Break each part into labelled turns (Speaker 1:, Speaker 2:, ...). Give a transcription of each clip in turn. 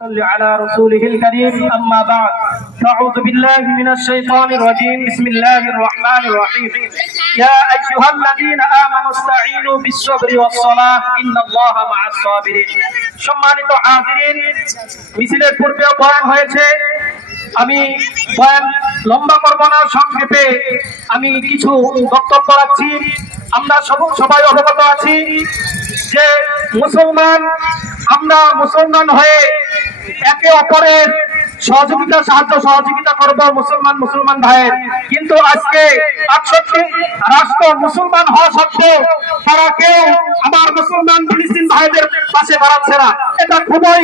Speaker 1: صل على رسوله الكريم أما بعد فأعوذ بالله من الشيطان الرجيم بسم الله الرحمن الرحيم يا أيها الذين آمنوا استعينوا بالصبر والصلاة إن الله مع الصابرين সম্মানিত হাজিরিন মিছিলের পূর্বেও বয়ান হয়েছে আমি বয়ান লম্বা করব না সংক্ষেপে আমি কিছু বক্তব্য রাখছি আমরা সব- সবাই অবগত আছি যে মুসলমান আমরা মুসলমান হয়ে একে অপরের সহযোগিতা, সাহায্য, সহযোগিতা করব মুসলমান মুসলমান ভাইয়ের। কিন্তু আজকে আটষট্টি রাষ্ট্র মুসলমান হওয়া সত্ত্বেও তারা কেউ আমার মুসলমান ফিলিস্তিন ভাইদের পাশে দাঁড়াচ্ছে না। এটা খুবই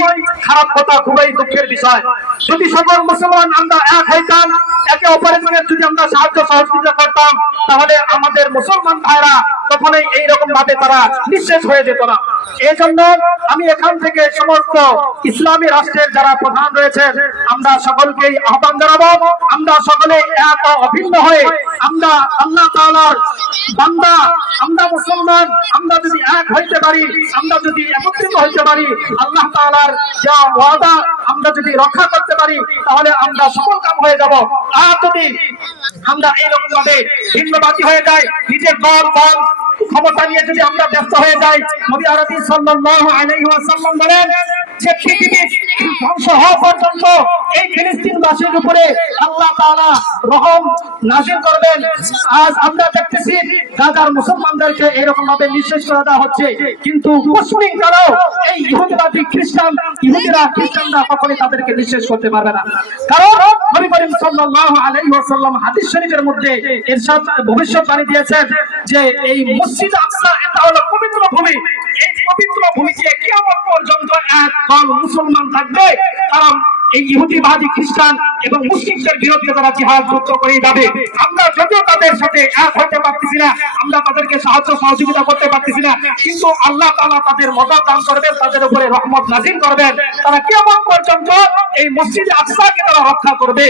Speaker 1: খারাপ কথা, খুবই দুঃখের বিষয়। যদি সকল মুসলমান আমরা এক হইতাম, একে অপরের যদি আমরা সাহায্য, সহযোগিতা করতাম, তাহলে আমাদের মুসলমান ভাইরা কখনোই এইরকম ভাবে তারা নিঃশেষ হয়ে যেত না। এই জন্য আমি এখান থেকে সমস্ত ইসলামী রাষ্ট্রের যারা প্রধান রয়েছেন আমরা সকলকেই আহ্বান জানাব। আমরা সকলে এক অভিন্ন হয়ে আমরা আল্লাহ বান্দা, আমরা মুসলমান, আমরা যদি এক হইতে পারি, আমরা যদি একত্রিত হইতে পারি, আল্লাহ তাআলার যা ওয়াদা আমরা যদি রক্ষা করতে পারি, তাহলে আমরা সফল কাম হয়ে যাব। আর যদি আমরা এইরকম ভাবে ভিন্নবাদী হয়ে যাই, নিজের দল বল ক্ষমতা নিয়ে যদি আমরা ব্যস্ত হয়ে যাই, নবী আরবি সাল্লাল্লাহু আলাইহি ওয়াসাল্লাম বলেন যে পৃথিবী ধ্বংস হওয়া পর্যন্ত এই উপরে আল্লাহ তাআলা রহম নাযিল করবেন। আজ আমরা দেখতেছি গাজার মুসলমানদেরকে এরকম ভাবে নিঃশেষ করে দেওয়া হচ্ছে। কিন্তু মুসলিম কারও এই ইহুদিবাদী খ্রিস্টান, ইহুদিরা খ্রিস্টানরা তাদেরকে নিঃশেষ করতে পারবে না। কারণ নবী করিম সাল্লাল্লাহু আলাইহি ওয়াসাল্লাম হাদিস শরীফের মধ্যে ইরশাদ দিয়েছেন যে এই মসজিদ আকসা, এটা হলো পবিত্র ভূমি। এই পবিত্র ভূমিতে কিয়ামত পর্যন্ত মুসলমান থাকবে, কারণ এই ইহুদিবাদী খ্রিস্টান এবং মুসলিমদের বিরুদ্ধে তারা জিহাদ যুদ্ধ করে যাবে। যদিও তাদের সাথে এক হতে পারতেছি না, আমরা তাদেরকে সাহায্য সহযোগিতা করতে পারতেছি না, কিন্তু আল্লাহ তাআলা তাদের মদত দান করবেন, তাদের উপরে রহমত নাজিল করবেন। তারা কিয়ামত পর্যন্ত এই মসজিদ আকসাকে তারা রক্ষা করবে।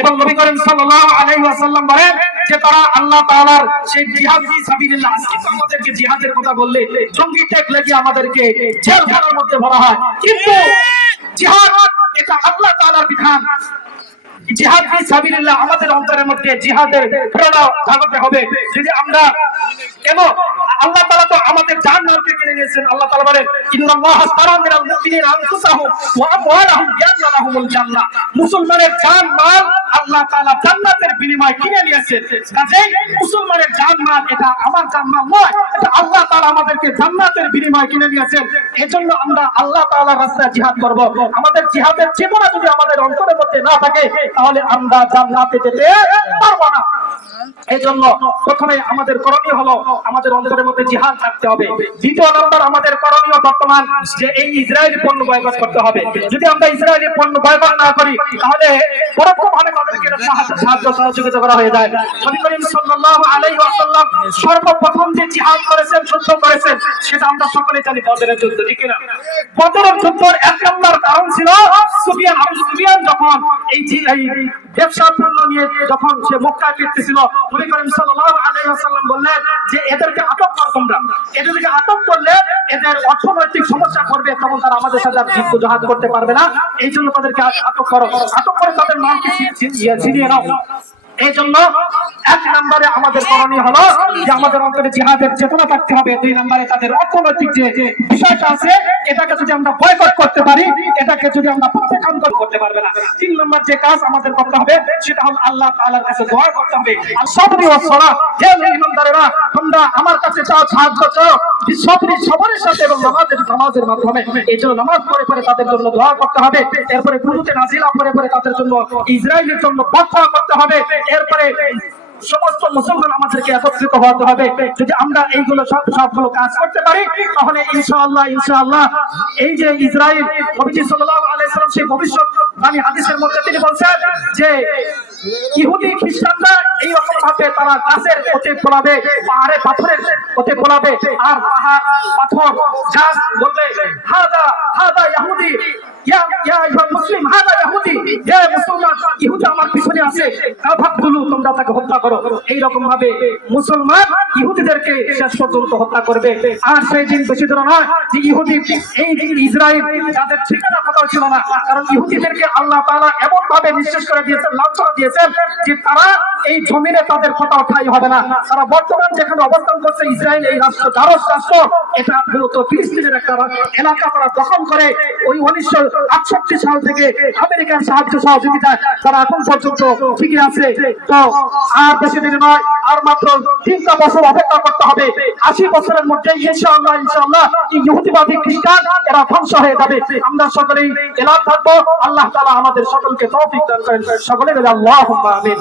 Speaker 1: এবং নবী করিম সাল্লাল্লাহু আলাইহি ওয়াসাল্লাম বলেন যে তারা আল্লাহ তাআলার সেই জিহাদ ফি সাবিলিল্লাহ, আজকে আমাদেরকে জিহাদের কথা বললে জঙ্গি টেক লেগে আমাদেরকে জেলখানার মধ্যে ভরা হয়। কিন্তু জিহাদ, এটা আল্লাহ তাআলার বিধান। জিহাদ সাবিলিল্লাহ, আমাদের অন্তরের মধ্যে জিহাদের প্রেরণা জাগাতে হবে। যদি আমরা কেন? আল্লাহ তাআলা তো আমাদের জান মালকে কিনে নিয়েছেন আল্লাহ তাআলা বলেন, ইন্নাল্লাহ আস্তারা মিনাল মুমিনিনা আনফুসাহুম ওয়া আমওয়ালাহুম বিআন্না জান্নাহ। মুসলমানের জান মাল আল্লাহ তাআলা জান্নাতের বিনিময়ে কিনে নিয়েছেন। কাজেই মুসলমানের জান মাল এটা আমার জান মাল নয় আল্লাহ তাআলা আমাদেরকে জান্নাতের বিনিময়ে কিনে নিয়েছেন। এজন্য আমরা আল্লাহ তাআলার রাস্তায় জিহাদ করব। আমাদের জিহাদের চেতনা যদি আমাদের অন্তরের মধ্যে না থাকে, তাহলে আমরা জান্নাতে যেতে পারব না। এই প্রথমে আমাদের করণীয় হলো আমাদের অন্তরের মধ্যে জিহাদ থাকতে হবে। দ্বিতীয় নম্বর, আমাদের করণীয় বর্তমান যে এই ইসরায়েলি পণ্য বয়কট করতে হবে। যদি আমরা ইসরায়েলি পণ্য বয়কট না করি, তাহলে পরোক্ষভাবে সর্বপ্রথম যে জিহাদ করেছেন, যুদ্ধ করেছেন, সেটা আমরা সকলে জানি বদরের যুদ্ধ, ঠিক না বদরের যুদ্ধের এক নম্বর কারণ ছিল সুফিয়ান আবু সুফিয়ান যখন এই এই ব্যবসা পণ্য নিয়ে যখন সে মক্কায় ফিরতেছিল, নবী করিম সাল্লাল্লাহু আলাইহি ওয়াসাল্লাম বললেন যে, এদেরকে আটক কর তোমরা। এদেরকে আটক করলে এদের অর্থনৈতিক সমস্যা করবে তখন তারা আমাদের সাথে আর যুদ্ধ জাহাজ করতে পারবে না। এই জন্য তাদেরকে আটক করো, আটক করে, তাদের ইয়ে ছিনিয়ে নাও। এই জন্য এক নম্বরে আমাদের করণীয় হলো যে আমাদের অন্তরে জিহাদের চেতনা থাকতে হবে। দুই নম্বরে তাদের অর্থনৈতিক যে বিষয়টা আছে, এটাকে যদি আমরা বয়কট করতে পারি, এটাকে যদি আমরা প্রত্যাখ্যান করতে পারবে না। তিন নম্বর যে কাজ আমাদের করতে হবে, সেটা আল্লাহ তাআলার কাছে দোয়া করতে হবে। আর সবরি ও হে ইমানদারেরা, তোমরা আমার কাছে চাও, সাহায্য চাও। সবরি সবরের সাথে এবং নামাজের নামাজের মাধ্যমে। এই জন্য নামাজ পড়ে পড়ে তাদের জন্য দোয়া করতে হবে। এরপরে গুরুতে নাজিলা পরে পরে তাদের জন্য ইসরায়েলের জন্য বদয়া করতে হবে। এরপরে সমস্ত মুসলমান আমাদেরকে একত্রিত হতে হবে। যদি আমরা এইগুলো সব, সবগুলো কাজ করতে পারি, তাহলে ইনশাআল্লাহ ইনশাআল্লাহ এই যে ইসরায়েল নবীজি সাল্লাল্লাহু আলাইহি সাল্লাম সেই ভবিষ্যৎ আমি হাদিসের মধ্যে তিনি বলছেন যে ইহুদি খ্রিস্টানরা এই রকম ভাবে তারা গাছের পথে ফোলাবে পাহাড়ে পাথরের পথে ফোলাবে আর পাহাড়, পাথর গাছ বলবে, হাদা হাদা ইহুদি এই ঠিকানা ছিল না, কারণ আল্লাহ এমন ভাবে নিঃশেষ করে দিয়েছেন, লাঞ্ছনা দিয়েছেন যে তারা এই জমিনে তাদের কোথাও ঠাই হবে না। তারা বর্তমান যেখানে অবস্থান করছে, ইসরায়েল এই রাষ্ট্র, দারস রাষ্ট্র, এটা মূলত ফিলিস্তিনের একটা এলাকা তারা দখল করে। ওই উনিশশো আটষট্টি সাল থেকে আমেরিকার সাহায্য সহযোগিতা তারা এখন পর্যন্ত ঠিকই আছে। তো আর বেশি দিন নয়, আর মাত্র তিনটা বছর অপেক্ষা করতে হবে। আশি বছরের মধ্যে ইনশাআল্লাহ ইনশাআল্লাহ এই ইহুদিবাদী খ্রিস্টান এরা ধ্বংস হয়ে যাবে। আমরা সকলেই এলাক থাকব। আল্লাহ তালা আমাদের সকলকে তৌফিক দান করেন। সকলে আল্লাহ আমিন।